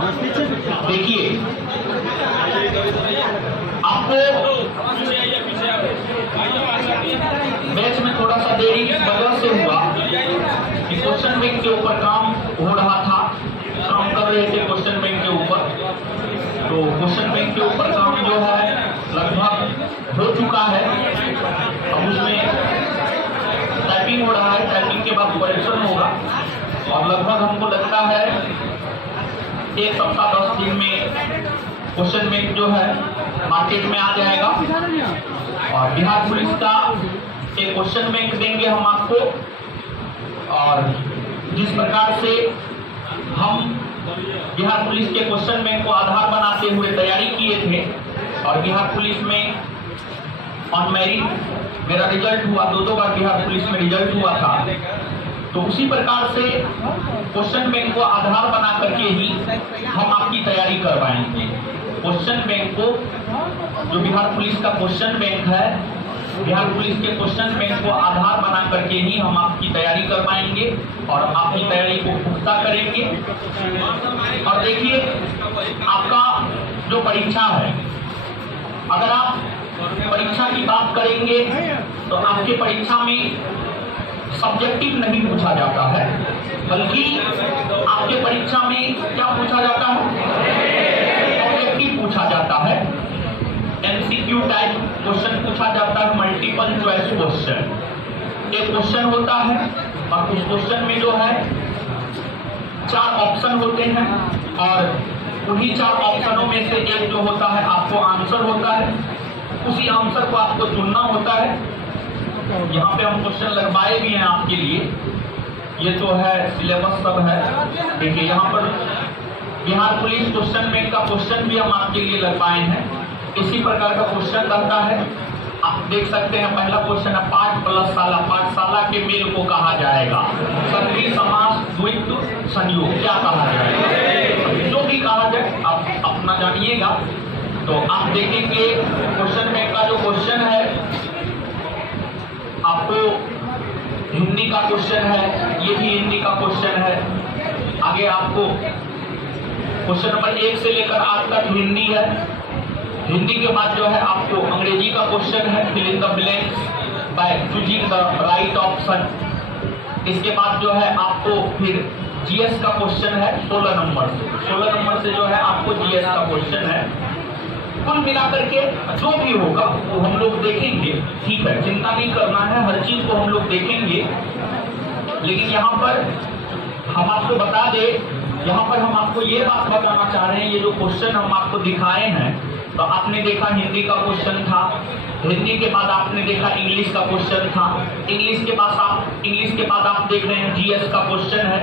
देखिए, आपको बैच में थोड़ा सा देरी इस वजह से हुआ कि क्वेश्चन बैंक के ऊपर काम हो रहा था, काम कर रहे थे क्वेश्चन बैंक के ऊपर। तो क्वेश्चन बैंक के ऊपर काम जो है लगभग हो चुका है, अब उसमें टाइपिंग हो रहा है, टाइपिंग के बाद करेक्शन होगा और लगभग हमको लगता है 1 सप्ताह 10 दिन में क्वेश्चन बैंक जो है मार्केट में आ जाएगा। और बिहार पुलिस का एक क्वेश्चन बैंक देंगे हम आपको, और जिस प्रकार से हम बिहार पुलिस के क्वेश्चन बैंक को आधार बनाते हुए तैयारी किए थे और बिहार पुलिस में ऑन मेरिट मेरा रिजल्ट हुआ, 2 बार बिहार पुलिस में रिजल्ट हुआ था, तो उसी प्रकार से क्वेश्चन बैंक को आधार बना करके ही हम आपकी तैयारी करवाएंगे। क्वेश्चन बैंक को, जो बिहार पुलिस का क्वेश्चन बैंक है, बिहार पुलिस के क्वेश्चन बैंक को आधार बना करके ही हम आपकी तैयारी करवाएंगे और आपकी तैयारी को पुख्ता करेंगे। और देखिए, आपका जो परीक्षा है, अगर आप परीक्षा की बात करेंगे तो आपके परीक्षा में सब्जेक्टिव नहीं पूछा जाता है, बल्कि आपके परीक्षा में क्या पूछा जाता है, सब्जेक्टिव पूछा जाता है। एमसीक्यू टाइप क्वेश्चन पूछा जाता है, मल्टीपल चॉइस क्वेश्चन। एक क्वेश्चन होता है और उस क्वेश्चन में जो है 4 ऑप्शन होते हैं और उन्हीं 4 ऑप्शनों में से एक जो होता है आपको आंसर होता है, उसी आंसर को आपको चुनना होता है। यहाँ पे हम क्वेश्चन लगवाए भी हैं आपके लिए, ये तो है सिलेबस सब है। देखिए, यहाँ पर बिहार पुलिस क्वेश्चन बैंक का क्वेश्चन भी हम आपके लिए लगवाए हैं, इसी प्रकार का क्वेश्चन रहता है। आप देख सकते हैं, पहला क्वेश्चन है पाठ प्लस साला, पाठशाला के मेल को कहा जाएगा सक्रिय समास द्वित्व संयोग, क्या कहा जाएगा, जो भी कहा जाए आप अपना जानिएगा। तो आप देखेंगे क्वेश्चन बैंक का जो क्वेश्चन है, आपको हिंदी का क्वेश्चन है, ये भी हिंदी का क्वेश्चन है। आगे आपको क्वेश्चन नंबर 1 से लेकर 8 तक हिंदी है। हिंदी के बाद जो है आपको अंग्रेजी का क्वेश्चन है, fill in the blanks by choosing the right option. इसके बाद जो है आपको फिर जीएस का क्वेश्चन है 16 नंबर से जो है आपको जीएस का क्वेश्चन है। कुल मिलाकर के जो भी होगा वो हम लोग देखेंगे, ठीक है, चिंता नहीं करना है, हर चीज को हम लोग देखेंगे। लेकिन यहाँ पर हम आपको बता दें, यहाँ पर हम आपको ये बात बताना चाह रहे हैं, ये जो क्वेश्चन हम आपको दिखाए हैं, तो आपने देखा हिंदी का क्वेश्चन था, हिंदी के बाद आपने देखा इंग्लिश का क्वेश्चन था, इंग्लिश के बाद आप देख रहे हैं जीएस का क्वेश्चन है,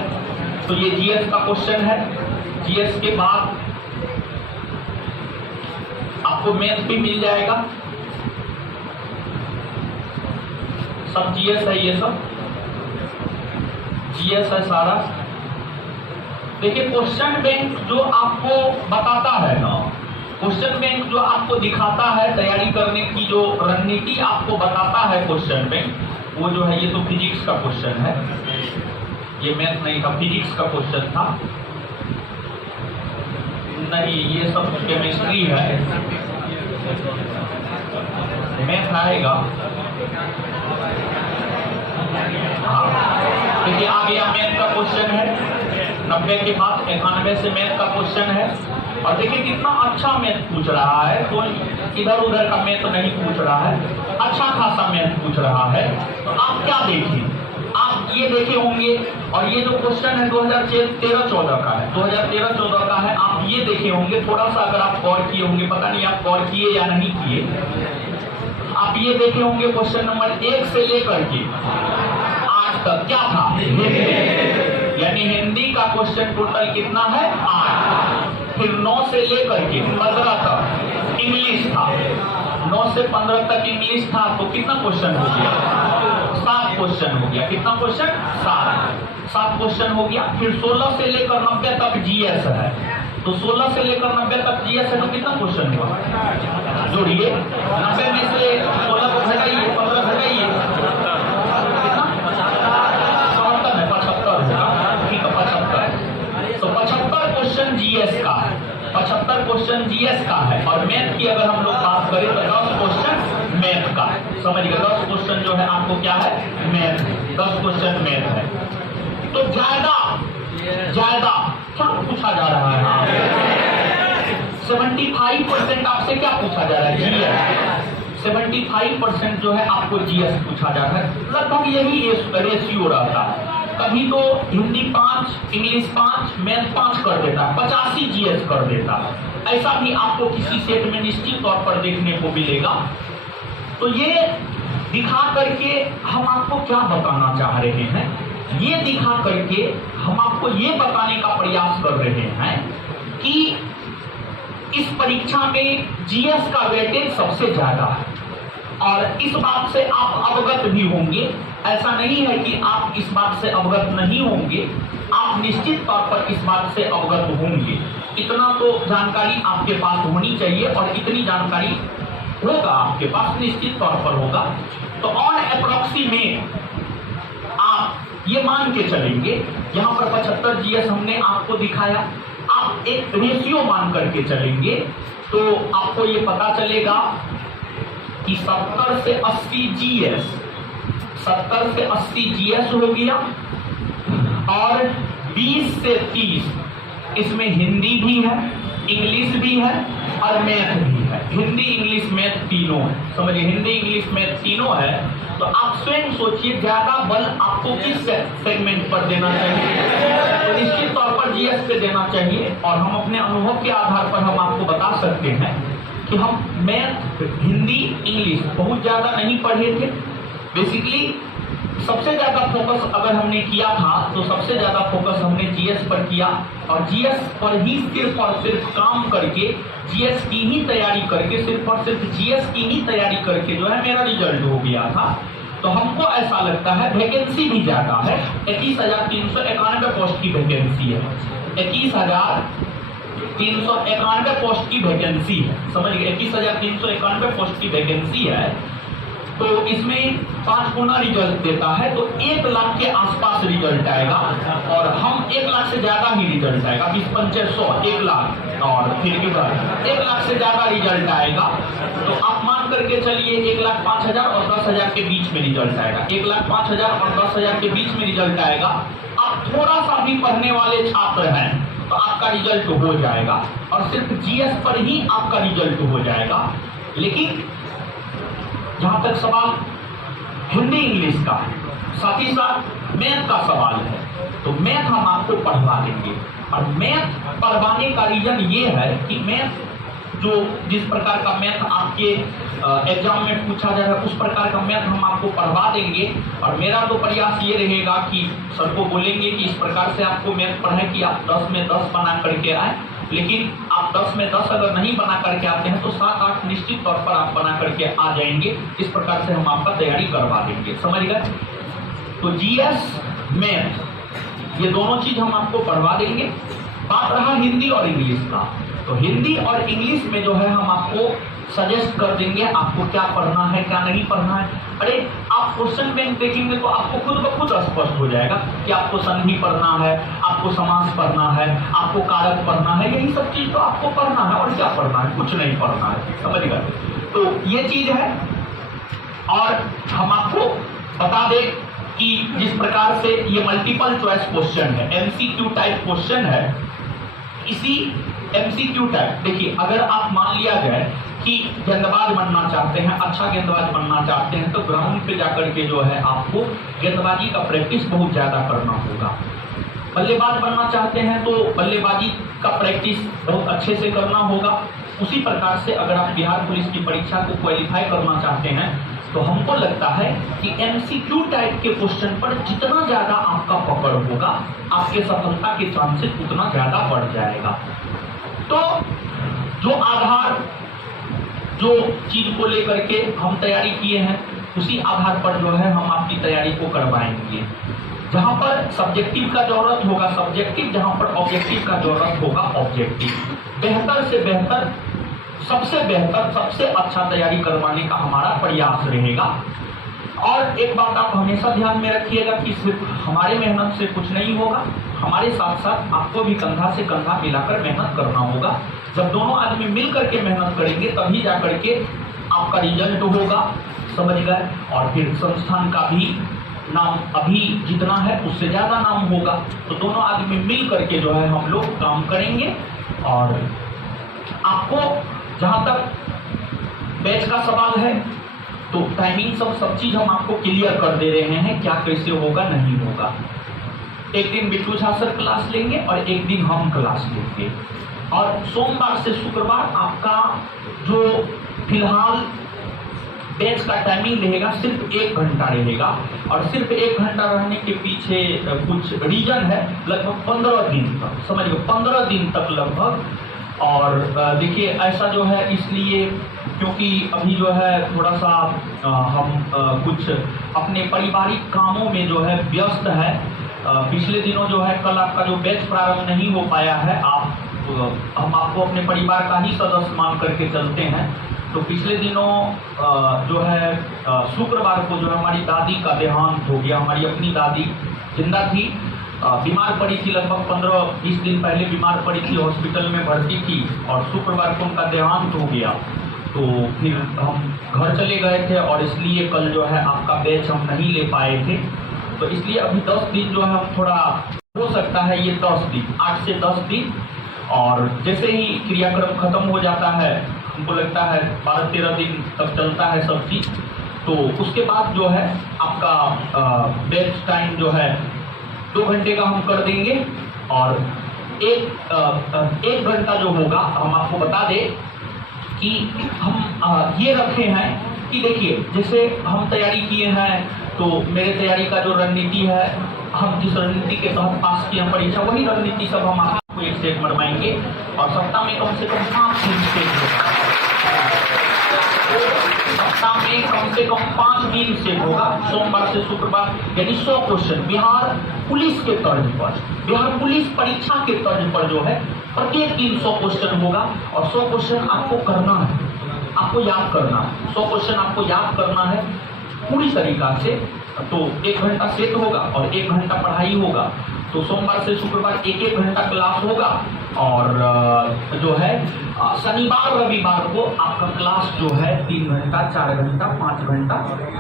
तो ये जीएस का क्वेश्चन है। जीएस के बाद आपको मैथ भी मिल जाएगा, सब जीएस है, ये सब जीएस है सारा। देखिए, क्वेश्चन बैंक जो आपको बताता है ना, क्वेश्चन बैंक जो आपको दिखाता है तैयारी करने की जो रणनीति आपको बताता है क्वेश्चन बैंक, वो जो है, ये तो फिजिक्स का क्वेश्चन है, ये मैथ नहीं था, फिजिक्स का क्वेश्चन था, नहीं ये सब केमिस्ट्री है, मैथ आएगा। देखिए, आ गया मैथ का क्वेश्चन है, 90 के बाद 91 से मैथ का क्वेश्चन है। और देखिए कितना अच्छा मैथ पूछ रहा है, कोई इधर उधर का मैथ नहीं पूछ रहा है, अच्छा खासा मैथ पूछ रहा है। तो आप क्या देखें, आप ये देखे होंगे, और ये जो क्वेश्चन है 2013-14 का है, 2013-14 का है, आप ये देखे होंगे। थोड़ा सा अगर आप गौर किए होंगे, पता नहीं आप गौर किए या नहीं किए, आप ये देखे होंगे क्वेश्चन नंबर 1 से लेकर के 8 तक क्या था, यानी हिंदी का क्वेश्चन टोटल कितना है 8। फिर 9 से लेकर के 15 तक इंग्लिश था, 9 से 15 तक इंग्लिश था, तो कितना क्वेश्चन हो गया, 7 क्वेश्चन हो गया। कितना क्वेश्चन, 7 क्वेश्चन हो गया। फिर 16 से लेकर 90 तक जीएस है, तो 16 से लेकर 90 तक जीएस है, तो कितना क्वेश्चन हुआ, जोड़िए, 90 में से 16 को घटाइए, 15 घटाइए, कितना 75 है, 75 होगा, ठीक है 75। तो 75 क्वेश्चन जीएस का क्वेश्चन जीएस का है और मैथ की अगर हम लोग बात करें तो 10 क्वेश्चन मैथ का, समझिएगा 10 क्वेश्चन जो है आपको क्या है, मैथ, 10 क्वेश्चन मैथ है। तो ज्यादा क्या पूछा जा रहा है, 75% आपसे क्या पूछा जा रहा है, जीएस। 75% जो है आपको जीएस पूछा जा रहा है, लगभग यही रेशियो रहता है। कभी तो हिंदी 5, इंग्लिश 5, मैथ 5 कर देता है, 85 जीएस कर देता है। ऐसा भी आपको किसी सेट में निश्चित तौर पर देखने को मिलेगा। तो ये दिखा करके हम आपको क्या बताना चाह रहे हैं, ये दिखा करके हम आपको ये बताने का प्रयास कर रहे हैं कि इस परीक्षा में जीएस का वेटेज सबसे ज्यादा है और इस बात से आप अवगत भी होंगे। ऐसा नहीं है कि आप इस बात से अवगत नहीं होंगे, आप निश्चित तौर पर इस बात से अवगत होंगे। इतना तो जानकारी आपके पास होनी चाहिए और इतनी जानकारी होगा आपके पास, निश्चित तौर पर होगा। तो ऑन अप्रोक्सीमेट आप ये मान के चलेंगे, यहाँ पर 75 जीएस हमने आपको दिखाया, आप एक रेशियो मान करके चलेंगे तो आपको ये पता चलेगा कि 70 से 80 जीएस, 70 से 80 जीएस हो गया और 20 से 30 इसमें हिंदी भी है, इंग्लिश भी है और मैथ भी है। हिंदी, इंग्लिश, मैथ तीनों है, समझिए हिंदी, इंग्लिश, मैथ तीनों है। तो आप स्वयं सोचिए ज्यादा बल आपको किस सेगमेंट पर देना चाहिए, तो निश्चित तौर पर जीएस पे देना चाहिए। और हम अपने अनुभव के आधार पर हम आपको बता सकते हैं कि हम मैथ, हिंदी, इंग्लिश बहुत ज्यादा नहीं पढ़े थे। बेसिकली सबसे ज्यादा फोकस अगर हमने किया था तो सबसे ज्यादा फोकस हमने जीएस पर किया और जीएस पर ही सिर्फ और सिर्फ काम करके, जीएस की ही तैयारी करके, सिर्फ और सिर्फ जीएस की ही तैयारी करके जो है मेरा रिजल्ट हो गया था। तो हमको ऐसा लगता है वैकेंसी भी ज्यादा है, 21,391 पोस्ट की वैकेंसी है, 21,391 पोस्ट की वैकेंसी है, समझिए 21,391 पोस्ट की वैकेंसी है। तो इसमें 5 गुना रिजल्ट देता है तो 1 लाख के आसपास रिजल्ट आएगा और हम 1 लाख से ज्यादा ही रिजल्ट आएगा, 20-2500, 1 लाख और फिर के बाद 1 लाख से ज्यादा रिजल्ट आएगा। तो आप मान करके चलिए 1,05,000 और 10,000 के बीच में रिजल्ट आएगा, 1,05,000 और 10,000 के बीच में रिजल्ट आएगा। आप थोड़ा सा भी पढ़ने वाले छात्र हैं तो आपका रिजल्ट हो जाएगा और सिर्फ जीएस पर ही आपका रिजल्ट हो जाएगा। लेकिन जहां तक सवाल हिंदी, इंग्लिश का है, साथ ही साथ मैथ का सवाल है, तो मैथ हम आपको पढ़वा देंगे। और मैथ पढ़वाने का रीजन ये है कि मैथ जो जिस प्रकार का मैथ आपके एग्जाम में पूछा जा रहा है उस प्रकार का मैथ हम आपको पढ़वा देंगे। और मेरा तो प्रयास ये रहेगा कि सर को बोलेंगे कि इस प्रकार से आपको मैथ पढ़ाएं कि आप 10 में 10 बना करके आए, लेकिन आप 10 में 10 अगर नहीं बना करके आते हैं तो 7-8 निश्चित तौर पर आप बना करके आ जाएंगे। इस प्रकार से हम आपका तैयारी करवा देंगे, समझ गए। तो जीएस, मैथ ये दोनों चीज हम आपको पढ़वा देंगे। बात रहा हिंदी और इंग्लिश का, तो हिंदी और इंग्लिश में जो है हम आपको सजेस्ट कर देंगे आपको क्या पढ़ना है क्या नहीं पढ़ना है। अरे आप क्वेश्चन बैंक देखेंगे तो आपको खुद ब खुद स्पष्ट हो जाएगा कि आपको संधि पढ़ना है, आपको समास पढ़ना है, आपको कारक पढ़ना है, यही सब चीज तो आपको पढ़ना है और क्या पढ़ना है, कुछ नहीं पढ़ना है, समझ गए। तो ये चीज है। और हम आपको बता दें कि जिस प्रकार से ये मल्टीपल चॉइस क्वेश्चन है, एमसीक्यू टाइप क्वेश्चन है, इसी एमसीक्यू टाइप देखिए, अगर आप मान लिया जाए कि गेंदबाज बनना चाहते हैं, अच्छा गेंदबाज बनना चाहते हैं, तो ग्राउंड पे जाकर के जो है आपको गेंदबाजी का प्रैक्टिस बहुत ज्यादा करना होगा। बल्लेबाज बनना चाहते हैं तो बल्लेबाजी का प्रैक्टिस बहुत अच्छे से करना होगा। उसी प्रकार से अगर आप बिहार पुलिस की परीक्षा को क्वालिफाई करना चाहते हैं तो हमको लगता है कि एमसीक्यू टाइप के क्वेश्चन पर जितना ज्यादा आपका पकड़ होगा, आपके सफलता के चांसेस उतना ज्यादा बढ़ जाएगा। तो जो आधार, जो चीज को लेकर के हम तैयारी किए हैं, उसी आधार पर जो है हम आपकी तैयारी को करवाएंगे। जहां पर सब्जेक्टिव का जरूरत होगा सब्जेक्टिव, जहां पर ऑब्जेक्टिव का जरूरत होगा ऑब्जेक्टिव। बेहतर से बेहतर, सबसे बेहतर, सबसे अच्छा तैयारी करवाने का हमारा प्रयास रहेगा। और एक बात आप हमेशा ध्यान में रखिएगा कि सिर्फ हमारे मेहनत से कुछ नहीं होगा, हमारे साथ साथ आपको भी कंधा से कंधा मिलाकर मेहनत करना होगा। जब दोनों आदमी मिल करके मेहनत करेंगे तभी जा करके आपका रिजल्ट होगा, समझ गए। और फिर संस्थान का भी नाम अभी जितना है उससे ज्यादा नाम होगा। तो दोनों आदमी मिल करके जो है हम लोग काम करेंगे। और आपको जहां तक बैच का सवाल है तो टाइमिंग सब चीज हम आपको क्लियर कर दे रहे हैं, क्या कैसे होगा नहीं होगा। एक दिन बिट्टू झा सर क्लास लेंगे और एक दिन हम क्लास लेंगे। और सोमवार से शुक्रवार आपका जो फिलहाल बैच का टाइमिंग रहेगा सिर्फ 1 घंटा रहेगा। और सिर्फ 1 घंटा रहने के पीछे कुछ रीजन है, लगभग 15 दिन तक, समझिए 15 दिन तक लगभग। और देखिए ऐसा जो है इसलिए क्योंकि अभी जो है थोड़ा सा हम कुछ अपने पारिवारिक कामों में जो है व्यस्त है। पिछले दिनों जो है कल आपका जो बैच प्रारंभ नहीं हो पाया है, हम आपको अपने परिवार का ही सदस्य मान करके चलते हैं। तो पिछले दिनों जो है शुक्रवार को जो हमारी दादी का देहांत हो गया। हमारी अपनी दादी जिंदा थी, बीमार पड़ी थी, लगभग 15-20 दिन पहले बीमार पड़ी थी, हॉस्पिटल में भर्ती थी और शुक्रवार को उनका देहांत हो गया। तो फिर हम घर चले गए थे और इसलिए कल जो है आपका बैच हम नहीं ले पाए थे। तो इसलिए अभी 10 दिन जो है हम थोड़ा हो सकता है ये 10 दिन 8 से 10 दिन। और जैसे ही क्रियाक्रम खत्म हो जाता है, हमको लगता है 12-13 दिन तक चलता है सब चीज, तो उसके बाद जो है आपका बैच टाइम जो है 2 घंटे का हम कर देंगे। और एक घंटा जो होगा हम आपको बता दें कि हम ये रखे हैं कि देखिए जैसे हम तैयारी किए हैं, तो मेरे तैयारी का जो रणनीति है, हम जिस रणनीति के तहत पास किए परीक्षा, वही रणनीति सब हम आपको एक सेट मरवाएंगे। और सप्ताह में कम से कम 5 दिन सेट होगा, सप्ताह में कम से कम 5 दिन सेट होगा, सोमवार से शुक्रवार, यानी 100 क्वेश्चन बिहार पुलिस के तर्ज पर, बिहार पुलिस परीक्षा के तर्ज पर जो है प्रत्येक दिन 100 क्वेश्चन होगा। और 100 क्वेश्चन आपको करना है, आपको याद करना है, 100 क्वेश्चन आपको याद करना है पूरी तरीका से। तो 1 घंटा सेट होगा और 1 घंटा पढ़ाई होगा। तो सोमवार से शुक्रवार 1-1 घंटा क्लास होगा। और जो है शनिवार रविवार को आपका क्लास जो है 3 घंटा 4 घंटा 5 घंटा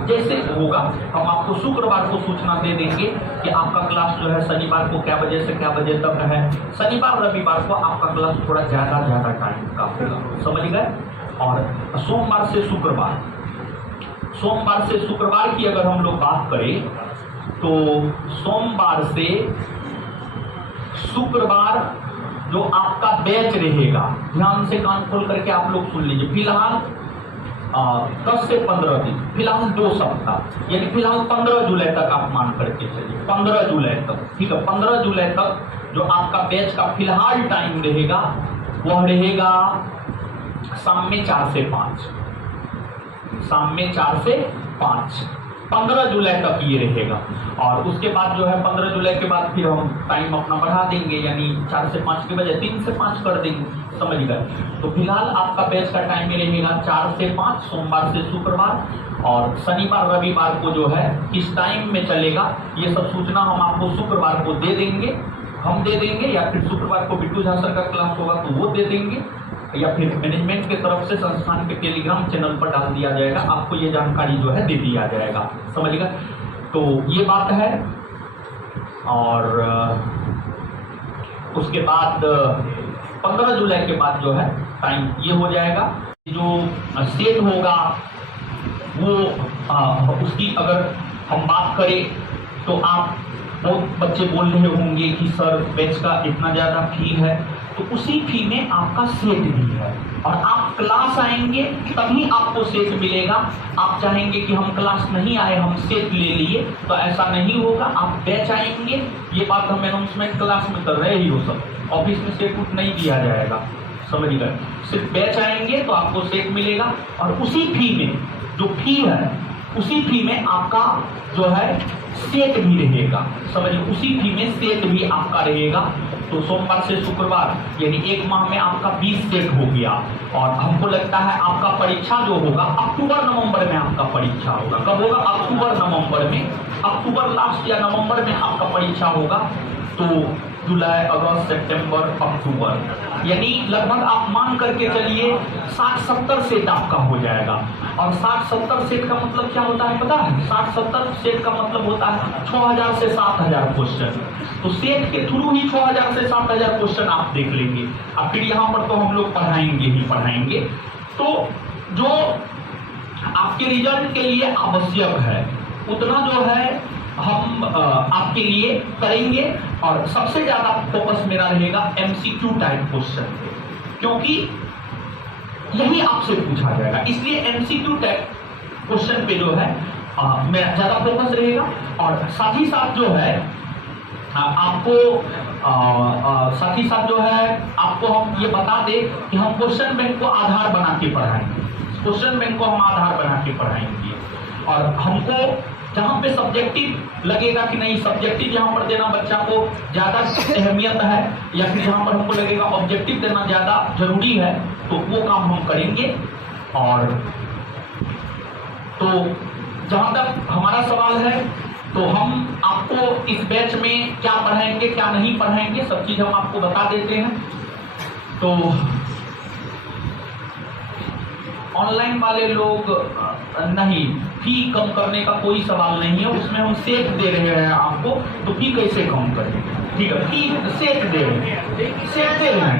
जैसे होगा। हम आपको शुक्रवार को सूचना दे देंगे कि आपका क्लास जो है शनिवार को क्या बजे से क्या बजे तक है। शनिवार रविवार को आपका क्लास थोड़ा ज्यादा टाइम का होगा, समझ गए। और सोमवार से शुक्रवार की अगर हम लोग बात करें तो सोमवार से शुक्रवार जो आपका बैच रहेगा, ध्यान से कान खोल करके आप लोग सुन लीजिए। फिलहाल 10 से 15 दिन, फिलहाल 2 सप्ताह, यानी फिलहाल 15 जुलाई तक आप मान करके चलिए, 15 जुलाई तक, ठीक है। 15 जुलाई तक जो आपका बैच का फिलहाल टाइम रहेगा वह रहेगा शाम में 4 से 5, शाम में 4 से 5, 15 जुलाई तक ये रहेगा। और उसके बाद जो है 15 जुलाई के बाद फिर हम टाइम अपना बढ़ा देंगे, यानी 4 से 5 के बजाय 3 से 5 कर देंगे, समझ गए। तो फिलहाल आपका बैच का टाइम रहेगा 4 से 5, सोमवार से शुक्रवार। और शनिवार रविवार को जो है किस टाइम में चलेगा ये सब सूचना हम आपको शुक्रवार को दे देंगे, हम दे देंगे, या फिर शुक्रवार को बिट्टू झा सर का क्लास होगा तो वो दे देंगे, या फिर मैनेजमेंट की तरफ से संस्थान के टेलीग्राम चैनल पर डाल दिया जाएगा, आपको ये जानकारी जो है दे दिया जाएगा, समझिएगा। तो ये बात है। और उसके बाद 15 जुलाई के बाद जो है टाइम ये हो जाएगा, जो सेट होगा वो उसकी अगर हम बात करें तो आप बहुत बच्चे बोल रहे होंगे कि सर बैच का इतना ज़्यादा फी है, तो उसी फी में आपका सेट भी है। और आप क्लास आएंगे तभी आपको सेट मिलेगा। आप चाहेंगे कि हम क्लास नहीं आए, हम सेट ले लिए, तो ऐसा नहीं होगा। आप बैच आएंगे, ये बात हम अनाउंसमेंट क्लास में कर रहे ही हो, सब ऑफिस में सेट उठ नहीं दिया जाएगा, समझ गए। सिर्फ बैच आएंगे तो आपको सेट मिलेगा। और उसी फी में जो फी है उसी फी में आपका जो है सेट भी रहेगा, समझिए, उसी फी में सेट भी आपका रहेगा। तो सोमवार से शुक्रवार यानी 1 माह में आपका 20 सेट हो गया। और हमको लगता है आपका परीक्षा जो होगा अक्टूबर नवंबर में आपका परीक्षा होगा। कब होगा? अक्टूबर नवंबर में, अक्टूबर लास्ट या नवंबर में आपका परीक्षा होगा। तो जुलाई, अगस्त, सितंबर, अक्टूबर, यानी लगभग आप मान करके चलिए 60-70 सेट आपका हो जाएगा। और 60-70 सेट का मतलब क्या होता है पता है? 60-70 सेट का मतलब होता है 6000 से 7000 क्वेश्चन। तो सेट के थ्रू ही 6000 से 7000 क्वेश्चन आप देख लेंगे। अब फिर यहाँ पर तो हम लोग पढ़ाएंगे ही पढ़ाएंगे। तो जो आपके रिजल्ट के लिए आवश्यक है उतना जो है हम आपके लिए करेंगे। और सबसे ज्यादा फोकस मेरा रहेगा एमसीक्यू टाइप क्वेश्चन पे, क्योंकि यही आपसे पूछा जाएगा, इसलिए एमसीक्यू टाइप क्वेश्चन पे जो है मेरा ज्यादा फोकस रहेगा। और साथ ही साथ जो है आपको साथ ही साथ जो है आपको हम ये बता दें कि हम क्वेश्चन बैंक को आधार बना के पढ़ाएंगे। क्वेश्चन बैंक को हम आधार बना के पढ़ाएंगे। और हमको जहां पे सब्जेक्टिव लगेगा कि नहीं, सब्जेक्टिव जहां पर देना बच्चा को ज्यादा अहमियत है, या फिर जहां पर हमको लगेगा ऑब्जेक्टिव देना ज्यादा जरूरी है, तो वो काम हम करेंगे। और तो जहां तक हमारा सवाल है, तो हम आपको इस बैच में क्या पढ़ाएंगे क्या नहीं पढ़ाएंगे सब चीज हम आपको बता देते हैं। तो ऑनलाइन वाले लोग नहीं, फी कम करने का कोई सवाल नहीं है, उसमें हम सेट दे रहे हैं आपको, तो फी कैसे कम करेंगे? ठीक है, फी सेट दे रहे हैं, सेट दे रहे हैं।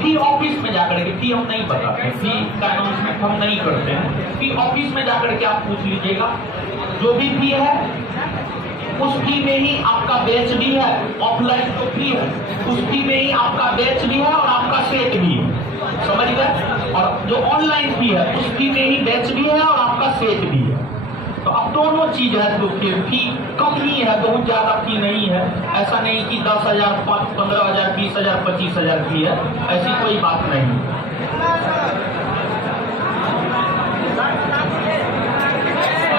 फी ऑफिस में जाकर के, फी हम नहीं बताते, फी का अनाउंसमेंट हम नहीं करते हैं। फी ऑफिस में जाकर के आप पूछ लीजिएगा, जो भी फी है उस फी में ही आपका बैच भी है, ऑफलाइन जो फी है उस फी में ही आपका बैच भी है और आपका सेट भी है, समझ गए? और जो ऑनलाइन फी है उस फी में ही बैच भी है और आपका सेट भी है। तो अब दोनों चीज है, तो फी कम ही है, बहुत ज्यादा फी नहीं है। ऐसा नहीं कि 10,000, 15,000, 20,000, 25,000 फी है, ऐसी कोई बात नहीं।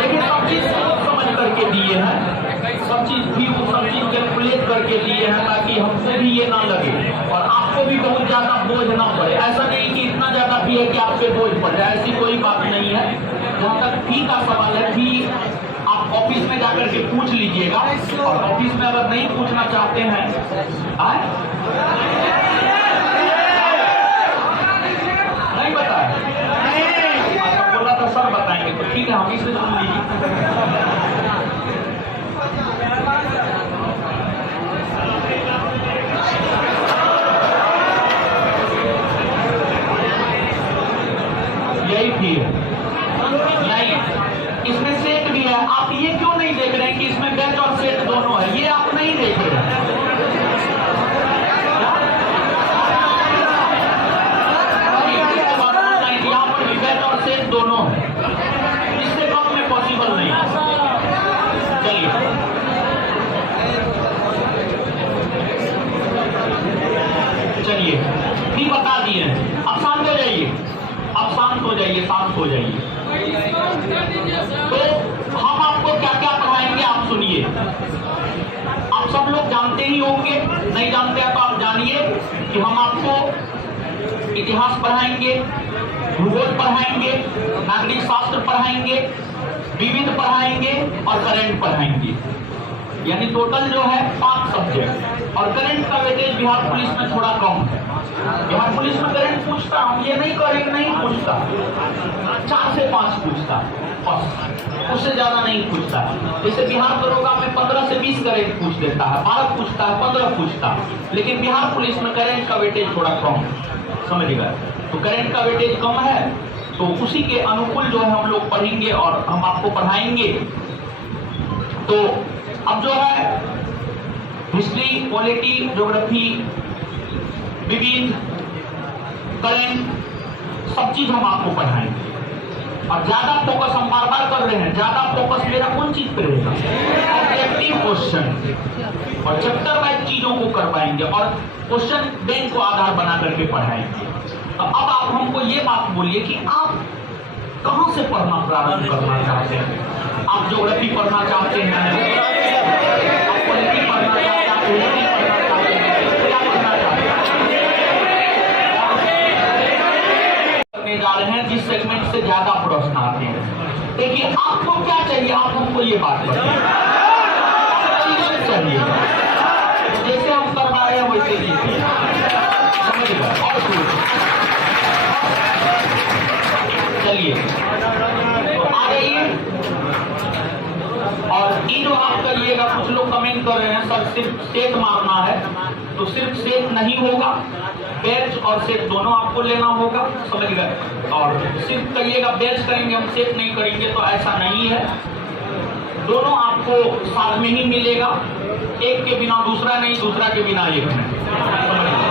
लेकिन सब चीज समझ करके दिए हैं, सब चीज भी सब चीज कैलकुलेट करके दिए हैं, ताकि हमको भी ये ना लगे और आपको भी बहुत ज्यादा बोझ ना पड़े। ऐसा नहीं कि इतना ज्यादा फी है कि आप पे बोझ पड़ जाए, ऐसी कोई बात नहीं है। जहाँ तक फी का सवाल है, फी आप ऑफिस में जाकर के पूछ लीजिएगा। और ऑफिस में अगर नहीं पूछना चाहते हैं, नहीं बताया, अच्छा बोला था सर बताएंगे, तो ठीक है हम इसे सुन लीजिए। यही फी है, नहीं इसमें सेट भी है। आप ये क्यों नहीं देख रहे हैं कि इसमें बैच और सेट दोनों है? ये आप नहीं देख रहे हैं। यहाँ पर भी बैच और सेट दोनों है, इससे कम में पॉसिबल नहीं। चलिए चलिए फी बता दिए, अब शांत हो जाइए, अब शांत हो जाइए, शांत हो जाइए। तो हम आपको क्या क्या पढ़ाएंगे आप सुनिए। आप सब लोग जानते ही होंगे, नहीं जानते हैं तो आप जानिए कि हम आपको इतिहास पढ़ाएंगे, भूगोल पढ़ाएंगे, नागरिक शास्त्र पढ़ाएंगे, विविध पढ़ाएंगे और करंट पढ़ाएंगे। यानी टोटल जो है 5 सब्जेक्ट। और करंट का वेटेज बिहार पुलिस में थोड़ा कम है। बिहार पुलिस में करंट पूछता, हम ये नहीं करेंगे नहीं पूछता, 4 से 5 पूछता, उससे ज्यादा नहीं पूछता। जैसे बिहार दरोगा में 15 से 20 करंट पूछ देता है, 12 पूछता है, 15 पूछता, लेकिन बिहार पुलिस में करंट का वेटेज थोड़ा कम, समझ गए? तो करंट का वेटेज कम है, तो उसी के अनुकूल जो है हम लोग पढ़ेंगे और हम आपको पढ़ाएंगे। तो अब जो है हिस्ट्री, पॉलिटी, ज्योग्राफी, विविध, करंट सब चीज हम आपको पढ़ाएंगे। और ज्यादा फोकस हम बार बार कर रहे हैं, ज्यादा फोकस मेरा कौन चीज पे रहेगा? Objective question. और चैप्टर वाइज चीजों को करवाएंगे और क्वेश्चन बैंक को आधार बना करके पढ़ाएंगे। अब आप हमको ये बात बोलिए कि आप कहां से पढ़ना प्रारंभ करना चाहते हैं? आप ज्योग्राफी पढ़ना चाहते हैं, आप पॉलिटी पढ़ना चाहते हैं, क्या पढ़ना चाहते हैं? करने जा रहे हैं जिस सेगमेंट से ज्यादा प्रश्न आते हैं। देखिए आपको क्या चाहिए, आप हमको ये बात बताइए चाहिए, जैसे हम करवा रहे हैं वैसे लीजिए, समझ गए। और चलिए तो आ जाइए। और ये जो आप करिएगा, कुछ लोग कमेंट कर रहे हैं सर सिर्फ सेट मारना है, तो सिर्फ सेट नहीं होगा, बैच और सेट दोनों आपको लेना होगा, समझ गए। और सिर्फ करिएगा बैच करेंगे हम सेट नहीं करेंगे, तो ऐसा नहीं है, दोनों आपको साथ में ही मिलेगा, एक के बिना दूसरा नहीं, दूसरा के बिना एक नहीं।